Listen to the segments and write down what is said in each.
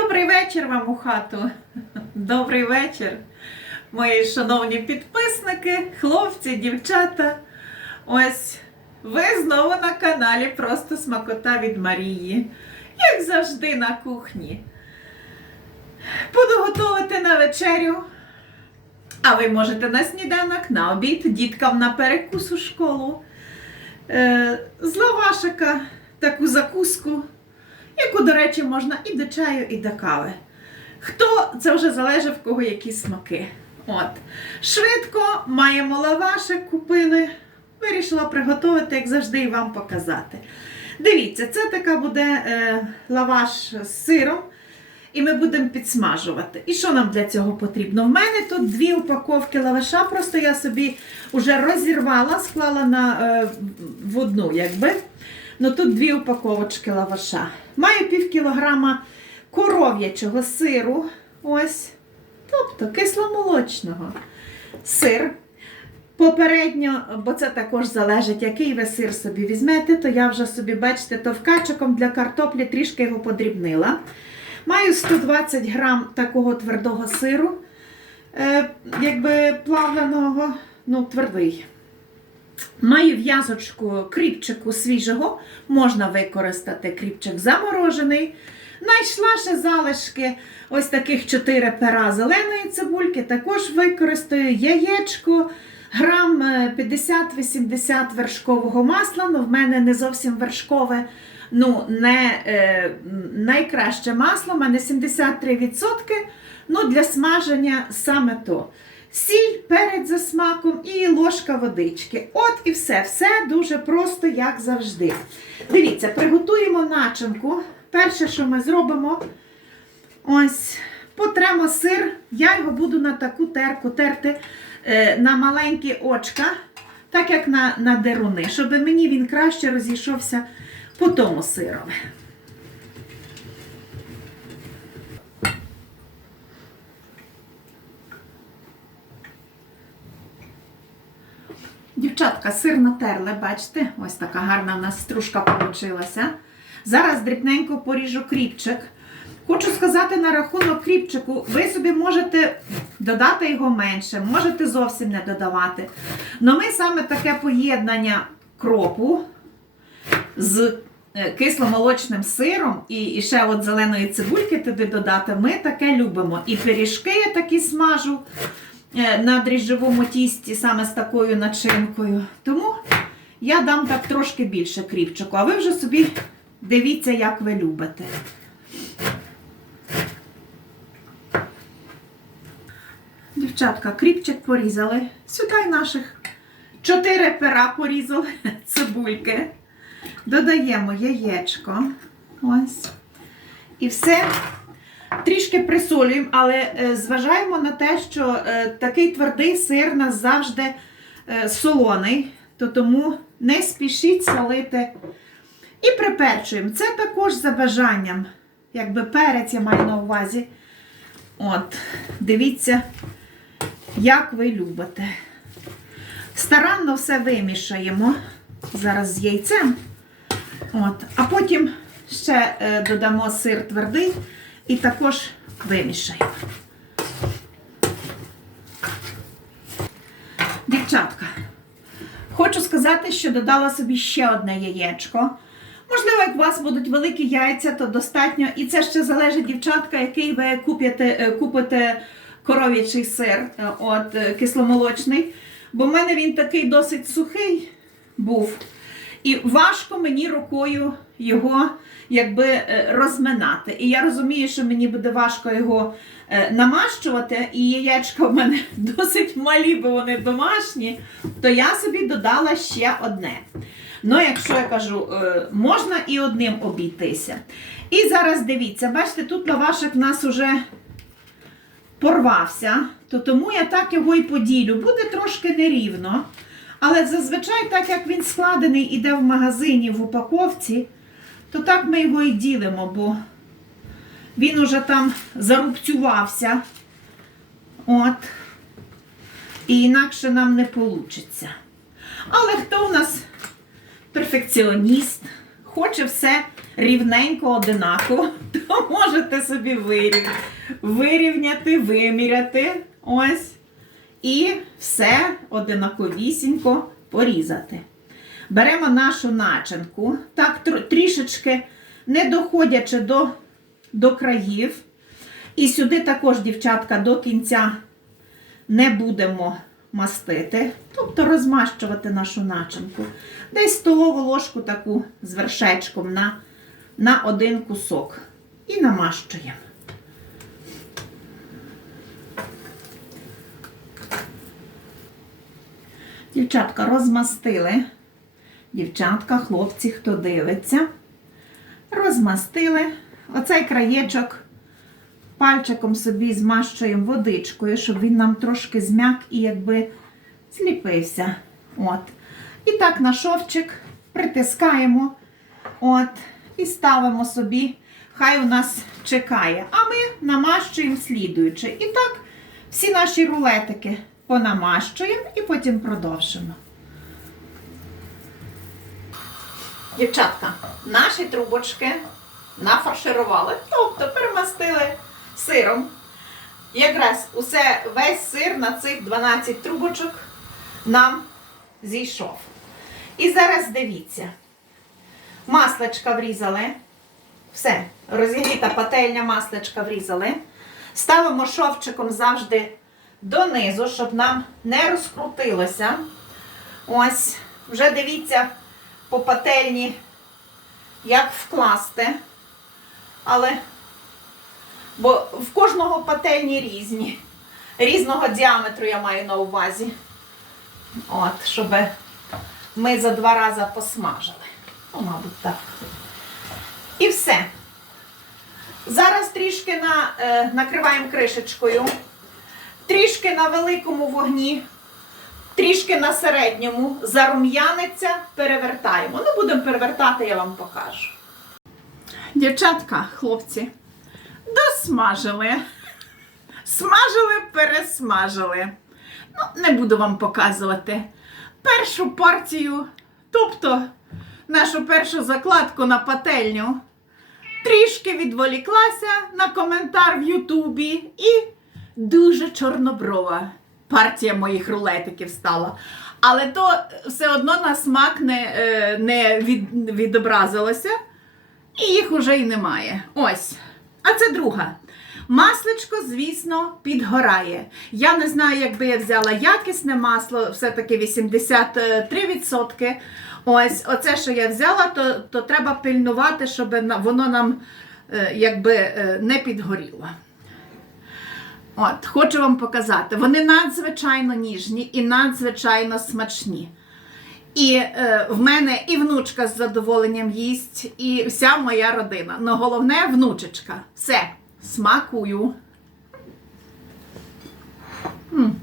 Добрий вечір вам у хату. Добрий вечір, мої шановні підписники, хлопці, дівчата. Ось ви знову на каналі Просто Смакота від Марії. Як завжди на кухні. Буду готувати на вечерю. А ви можете на сніданок, на обід, діткам на перекус у школу. Е, з лавашика таку закуску, яку, до речі, можна і до чаю, і до кави. Хто це вже залежить в кого які смаки. От. Швидко маємо лавашик, купили. Вирішила приготувати, як завжди, і вам показати. Дивіться, це така буде е, лаваш з сиром. І ми будемо підсмажувати. І що нам для цього потрібно? В мене тут дві упаковки лаваша, просто я собі вже розірвала, склала на, е, в одну, якби. Ну тут дві упаковочки лаваша. Маю пів кілограма коров'ячого сиру. Ось. Тобто кисломолочного. Сир. Попередньо, бо це також залежить, який ви сир собі візьмете, то я вже собі, бачите, товкачиком для картоплі трішки його подрібнила. Маю 120 грам такого твердого сиру, е, якби плавленого, ну, твердий. Маю в'язочку кріпчику свіжого, можна використати кріпчик заморожений. Знайшла ще залишки ось таких 4 пера зеленої цибульки, також використаю яєчко, грам е, 50-80 вершкового масла. Ну, в мене не зовсім вершкове, ну, не е, найкраще масло, в мене 73%. Ну, для смаження саме то. Сіль, перець за смаком і ложка водички. От і все. Все дуже просто, як завжди. Дивіться, приготуємо начинку. Перше, що ми зробимо, ось потремо сир. Я його буду на таку терку терти е, на маленькі очка, так як на, на деруни, щоб мені він краще розійшовся по тому сирові. Дівчатка, сир натерли, бачите? Ось така гарна в нас стружка вийшла. Зараз дрібненько поріжу кріпчик. Хочу сказати на рахунок кріпчику, ви собі можете додати його менше, можете зовсім не додавати. Но ми саме таке поєднання кропу з е, кисломолочним сиром і, і ще от зеленої цибульки туди додати, ми таке любимо. І пиріжки я такі смажу на дріжджовому тісті саме з такою начинкою. Тому я дам так трошки більше кріпчику, а ви вже собі дивіться, як ви любите. Дівчатка, кріпчик порізали. Сюди наших чотири пера порізали цибульки. Додаємо яєчко. Ось. І все. Трішки присолюємо, але е, зважаємо на те, що е, такий твердий сир нас завжди е, солоний, то тому не спішіть солити. І приперчуємо. Це також за бажанням. Якби перець я маю на увазі. От, дивіться, як ви любите. Старанно все вимішаємо зараз з яйцем. От, а потім ще додамо сир твердий і також вимішаємо. Дівчатка, хочу сказати, що додала собі ще одне яєчко. Можливо, як у вас будуть великі яйця, то достатньо. І це ще залежить, дівчатка, який ви купите, е, купите коров'ячий сир, е, от, е, кисломолочний. Бо в мене він такий досить сухий був. І важко мені рукою його якби е, розминати. І я розумію, що мені буде важко його е, намащувати, і яєчка в мене досить малі, бо вони домашні, то я собі додала ще одне. Ну, якщо я кажу, е, можна і одним обійтися. І зараз дивіться, бачите, тут лавашик в нас уже порвався, то тому я так його і поділю. Буде трошки нерівно. Але зазвичай, так як він складений іде в магазині в упаковці, то так ми його і ділимо, бо він уже там зарубцювався. От. І інакше нам не вийде. Але хто у нас перфекціоніст, хоче все рівненько одинаково, то можете собі вирів... вирівняти, виміряти. Ось. І все одинаковісінько порізати. Беремо нашу начинку, так трішечки не доходячи до, до країв. І сюди також, дівчатка, до кінця не будемо мастити, тобто розмащувати нашу начинку. Десь столову ложку таку з вершечком на, на один кусок. І намащуємо. Дівчатка розмастили. Дівчатка, хлопці, хто дивиться. Розмастили. Оцей краєчок пальчиком собі змащуємо водичкою, щоб він нам трошки змяк і якби зліпився. От. І так на шовчик притискаємо. От. І ставимо собі. Хай у нас чекає. А ми намащуємо слідуючи. І так всі наші рулетики понамащуємо і потім продовжимо. Дівчатка, наші трубочки нафарширували, тобто перемастили сиром. Якраз усе, весь сир на цих 12 трубочок нам зійшов. І зараз дивіться. Масличка врізали. Все, розігріта пательня, масличка врізали. Ставимо шовчиком завжди донизу, щоб нам не розкрутилося. Ось, вже дивіться по пательні, як вкласти. Але бо в кожного пательні різні. Різного діаметру я маю на увазі. От, щоб ми за два рази посмажили. Ну, мабуть, так. І все. Зараз трішки на, е, накриваємо кришечкою, трішки на великому вогні, трішки на середньому, зарум'яниться, перевертаємо. Ну, будемо перевертати, я вам покажу. Дівчатка, хлопці, досмажили. Смажили, пересмажили. Ну, не буду вам показувати. Першу партію, тобто нашу першу закладку на пательню, трішки відволіклася на коментар в Ютубі і дуже чорноброва партія моїх рулетиків стала. Але то все одно на смак не, е, не від, відобразилося, і їх уже й немає. Ось. А це друга. Масличко, звісно, підгорає. Я не знаю, якби я взяла якісне масло, все-таки 83%. Ось, оце, що я взяла, то, то треба пильнувати, щоб воно нам е, якби е, не підгоріло. От, хочу вам показати. Вони надзвичайно ніжні і надзвичайно смачні. І е, в мене і внучка з задоволенням їсть, і вся моя родина. Ну головне внучечка. Все, смакую. М.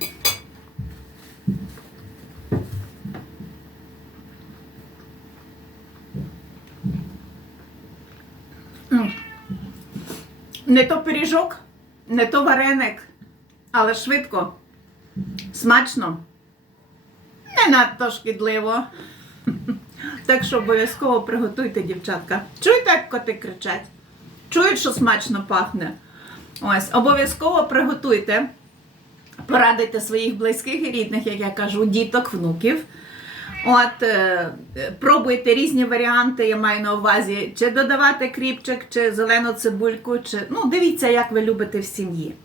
Не то пиріжок, не то вареник, але швидко, смачно, не надто шкідливо. Так що обов'язково приготуйте, дівчатка. Чуєте, як коти кричать? Чують, що смачно пахне. Ось, обов'язково приготуйте. Порадуйте своїх близьких і рідних, як я кажу, діток, внуків. От, е, пробуйте різні варіанти, я маю на увазі, чи додавати кріпчик, чи зелену цибульку, чи ну, дивіться, як ви любите в сім'ї.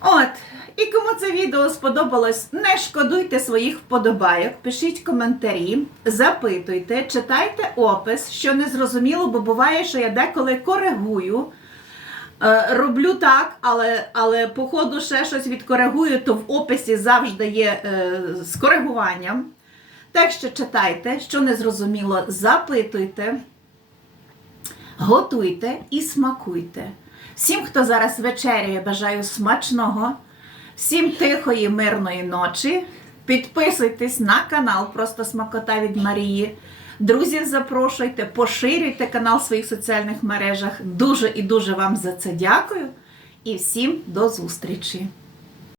От, і кому це відео сподобалось, не шкодуйте своїх вподобайок, пишіть коментарі, запитуйте, читайте опис, що не зрозуміло, бо буває, що я деколи коригую. Е, Роблю так, але, але по ходу ще щось відкоригую, то в описі завжди є е, з коригуванням. Так читайте, що не зрозуміло, запитуйте, готуйте і смакуйте. Всім, хто зараз вечеряє, бажаю смачного, всім тихої, мирної ночі. Підписуйтесь на канал Просто Смакота від Марії. Друзів запрошуйте, поширюйте канал в своїх соціальних мережах. Дуже і дуже вам за це дякую. І всім до зустрічі!